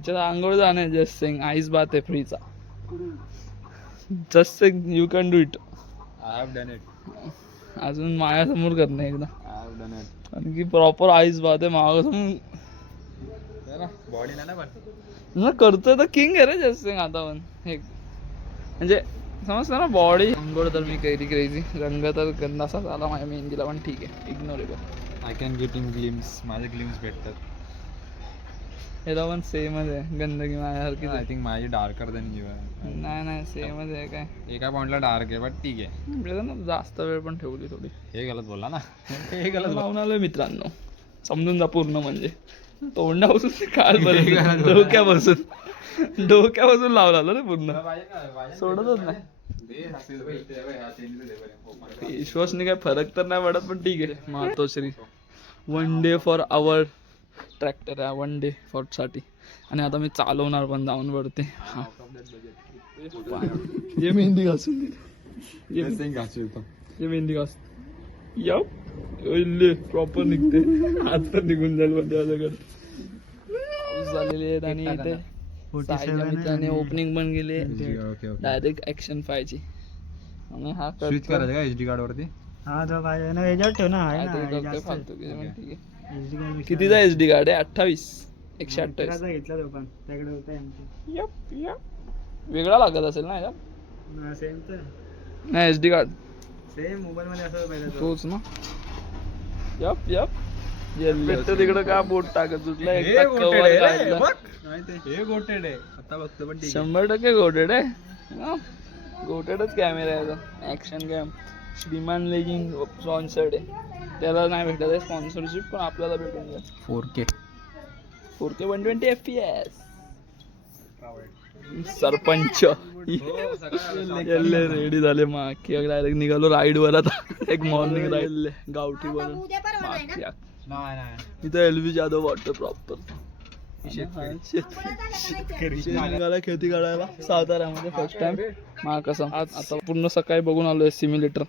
याच्यात आंघोळ जाणे जस्ट सिंग आईस बात आहे फ्रीचा. Just sing you can do it. I have done it. अजून माझ्यासमोर करणे एकदा. I have done it. कारण की प्रॉपर आईस बात आहे मागासमोर बॉडी नाही ना पण ना करतोय तर किंग आहे रे जस्ट सिंग आता पण हे म्हणजे समजतं ना बॉडी. आंघोळ तर मी केली क्रेझी. रंग तर गंदासा झाला माझ्या मेहंदीला पण ठीक आहे ignorable. I can get in glimpse. माझे ग्लिम्स भेटतात. ह्याला पण सेमच आहे गंदगी माझ्यासारखी. आय थिंक माझी डार्कर देन यू आहे. नाही सेमच आहे काय. एका पॉइंटला डार्क आहे बट ठीक आहे. ना जास्त वेळ पण ठेवली थोडी. हे गलत बोलला ना. हे गलत लावून आलोय मित्रांनो समजून जा पूर्ण म्हणजे तोंडापासून ते काल पर्यंत डोक्यापासून लावला रे पूर्ण सोडतच नाही. विश्वासने काय फरक तर नाही पडत पण ठीक आहे. Matoshri one day for our tractor आहे. वन डे फॉर साठी. आणि आता मी चालवणार पण जाऊन पडते. ये मेहंदी घासून ये मेहंदी घास प्रॉपर निघते. आज तर निघून जाईल पण त्याच्याकडे पाऊस झालेली आहेत. आणि इथे साईच्या मित्राने ओपनिंग पण गेली डायरेक्ट ऍक्शन 5 ची. आणि हा स्विच करायचं का एचडी कार्ड वरती. हा तो पाहिजे ना याच्यावर ठेव ना. आहे ना फालतू कितीचा एचडी कार्ड आहे 28 128 घेतला तो पण त्याकडे होता. वेगळा लागत असेल ना याच्यात. सेम तर नाही एचडी कार्ड सेम मोबाईल मध्ये असं पाहिजे तोच ना. यप तिकडं का बोट टाकत तुटलं एकदा कव्हर काढलं. हे गोटेड आहे आता बघतो पण ठीक 100% गोटेड आहे. गोटेडच कॅमेरा आहे. ऍक्शन कॅम श्रीमान लेगिंग स्पॉन्सर्ड आहे. त्याला नाही भेटत आहे स्पॉन्सरशिप पण आपल्याला भेटून जाईल. 4K 120 FPS. सरपंच रेडी झाले माकी डायरेक्ट निघालो राईड वर आता. एक मॉर्निंग राईड गावठी बनून इथं एलवी जाधव वाटतं प्रॉपर. निघाला खेती काढायला साताऱ्यामध्ये फर्स्ट टाइम. कसं आज आता पूर्ण सकाळी बघून आलोय सिम्युलेटर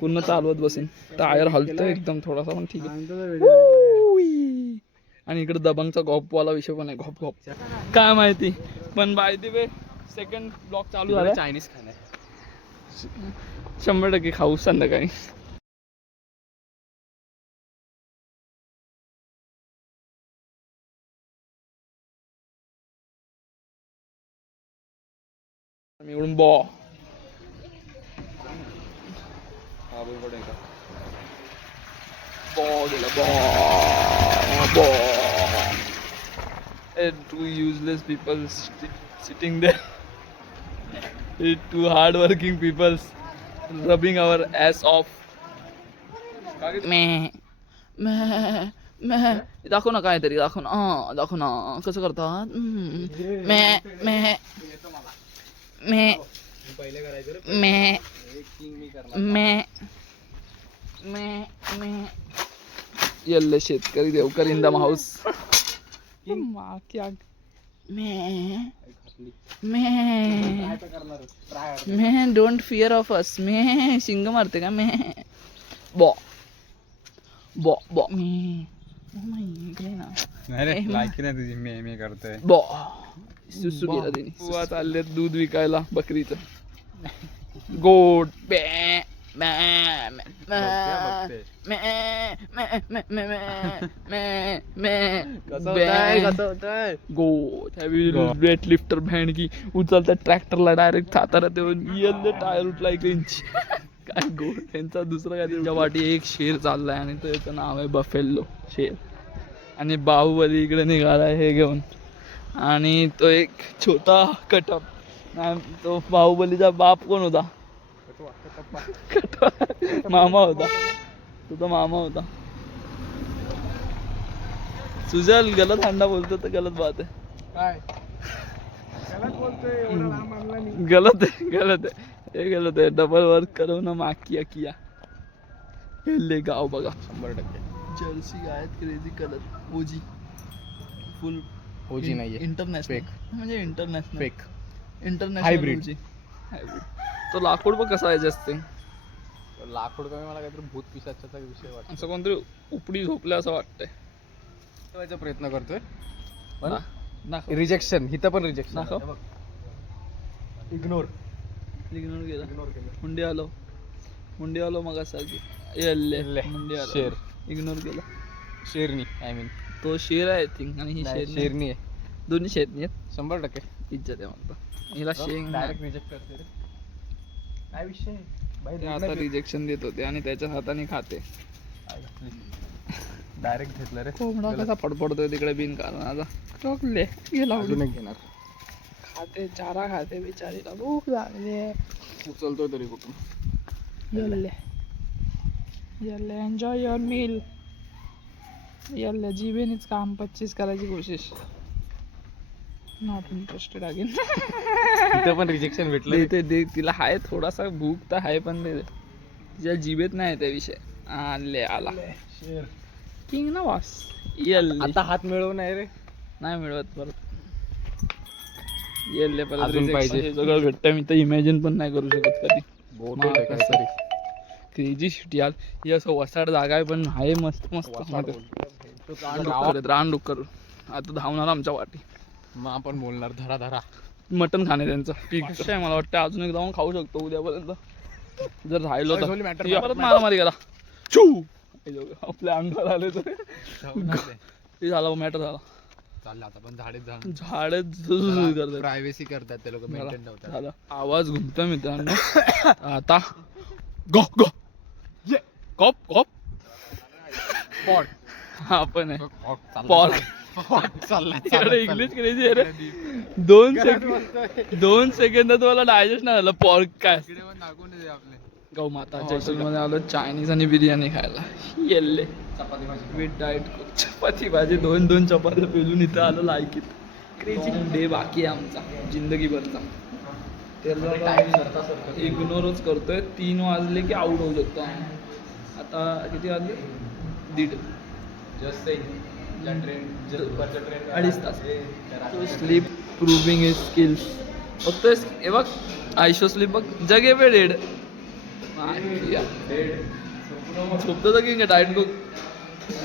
पूर्ण चालवत बसेन. टायर हलतोय एकदम थोडासा पण ठीक आहे. आणि इकडे दबंगचा गॉपवाला विषय पण आहे. गॉप काय माहिती पण by the way second block चालू झाला. चायनीज खाणं 100% खाऊ संध्याकाळी. इकडून बॉ गेला बॉ. Two useless people sitting there. Two hard-working people rubbing our ass off. दाखव ना काहीतरी दाखव ना कसं करतात. येल्ले शेतकरी Devkar in the house. Don't fear of us. शिंग मारते का बॉ तुझी मी करतोय बॉ. सुसू गेला तिने. चालले दूध विकायला बकरीचं. गोट गोट वेट लिफ्टर भॅनकी उचलतात ट्रॅक्टरला डायरेक्ट साताऱ्यात येऊन टायर उठला 1 इंच. काय गोट त्यांचा दुसरा काय त्यांच्या वाटी एक शेर चाललाय आणि त्याचं नाव आहे बफेल्लो शेर. आणि बाहुबली इकडे निघालाय हे घेऊन. आणि तो एक छोटा कटप. तो बाहुबलीचा बाप कोण होता. मामा होता. तो मामा होता. सुजल गलत हंडा बोलतो तर गलत बात आहे. गलत आहे हे गलत आहे. डबल वर्क करू ना माकिया किया. हे गाव बघा 100% जर्सी आहेत क्रेझी कलर. ओजी फुल ओजी नाहीये इंटरनॅशनल म्हणजे इंटरनॅशनल इंटरनॅशनल हायब्रिड. तो लाकूड बघ कसा आहे जास्त. लाकूड कमी मला काहीतरी भूत पिशाचाचा विषय वाटतो. असं कोणतरी उपडी झोपलं असं वाटतंय. ठेवायचा प्रयत्न करतोय दाखव रिजेक्शन इथं पण रिजेक्शन दाखव. इग्नोर इग्नोर केला. इग्नोर केलं मुंडी आलो मग असा येल्ले येल्ले. मुंडी आलो शेर. इग्नोर केला. शेरनी आय मीन तो शेर आहे थिंक आणि ही शेर नाही. शेरनी आहे दोन्ही शेर नाही आहेत. 100%. इज्जत आहे म्हणतो हिला शेंग डायरेक्ट रिजेक्ट करते रे काय विषय भाई ते आता रिजेक्शन देत होते आणि त्याच्या हाताने खाते. डायरेक्ट घेतलं रे कोंबडा कसा पडपडतोय तिकडे बिन कारणाचा. टोकले गेला अजून एक घेणार खाते चारा खाते बिचारीला भूक लागली. उचलतोय तरी कुठून येल्ले येल्ले एन्जॉय युअर मील. येल्ले जिभेनेच काम 25 करायची कोशिश. Not interested again. इथं पण रिजेक्शन भेटलं ते दे तिला आहे थोडासा भूक तर आहे पण ते तिच्या जिभेत नाही त्या विषय. आले आला शेर किंग ना वास. येल्ले आता हात मिळवू नाही रे नाही मिळवत परत. येल्ले परत अजून पाहिजे. हे सगळं भेटतं मी तर इमॅजिन पण नाही करू शकत कधी. बोट आहे काहीतरी. क्रेजी शिट यार. ही असं वसाड जागा आहे पण आहे मस्त मस्त. रान डुक्कर आता धावणार आमच्या वाटी. मग आपण बोलणार धरा धरा मटन खाणे त्यांचं पीक आहे. मला वाटतं अजून एक जाऊन खाऊ शकतो उद्यापर्यंत जर राहिलो Sorry, matter तर. not. परत मारामारी करा चू आपल्या अंगावर आले तर हे झालं मॅटर झाला. चाललं आता पण झाडेच झाड करतात. प्रायव्हसी करतात ते लोक मेंटेन ठेवतात. झालं आवाज घुमतोय मित्रांनो. आता गो गो ये कॉप कॉप पॉट हा पण आहे चालला पॉल. चालला इंग्लिश क्रेझी आहे रे. 2 सेकंदात मला डायजेस्ट नाही झालं. पॉर्क काय गौ माता. जैसलमध्ये आलो चायनीज आणि बिर्याणी खायला. येल्ले चपाती भाजी विथ डाएट चपाती भाजी 2 चपात्या पेलून इथं आलो लायकीत. क्रेझी डे बाकी आहे आमचा जिंदगीभरचा. त्याला इग्नोरच करतोय. 3 वाजले की आउट होऊ शकतो आम्ही. आता किती वाजले 1:30. जस्ट ट्रेन 2.5 तास. Sleep proving his skills. फक्त हे बघ आयशो स्लीप बघ जगे पे डेड झोपतो तर की डाएट बघ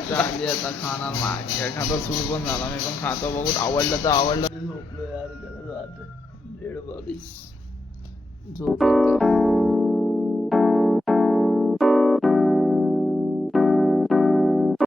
झाली आता खाणार मागे एखादा सूर पण झाला. मी पण खातो बघून आवडलं तर आवडलं. झोपलो यार डेड बॉडीज झोप येते.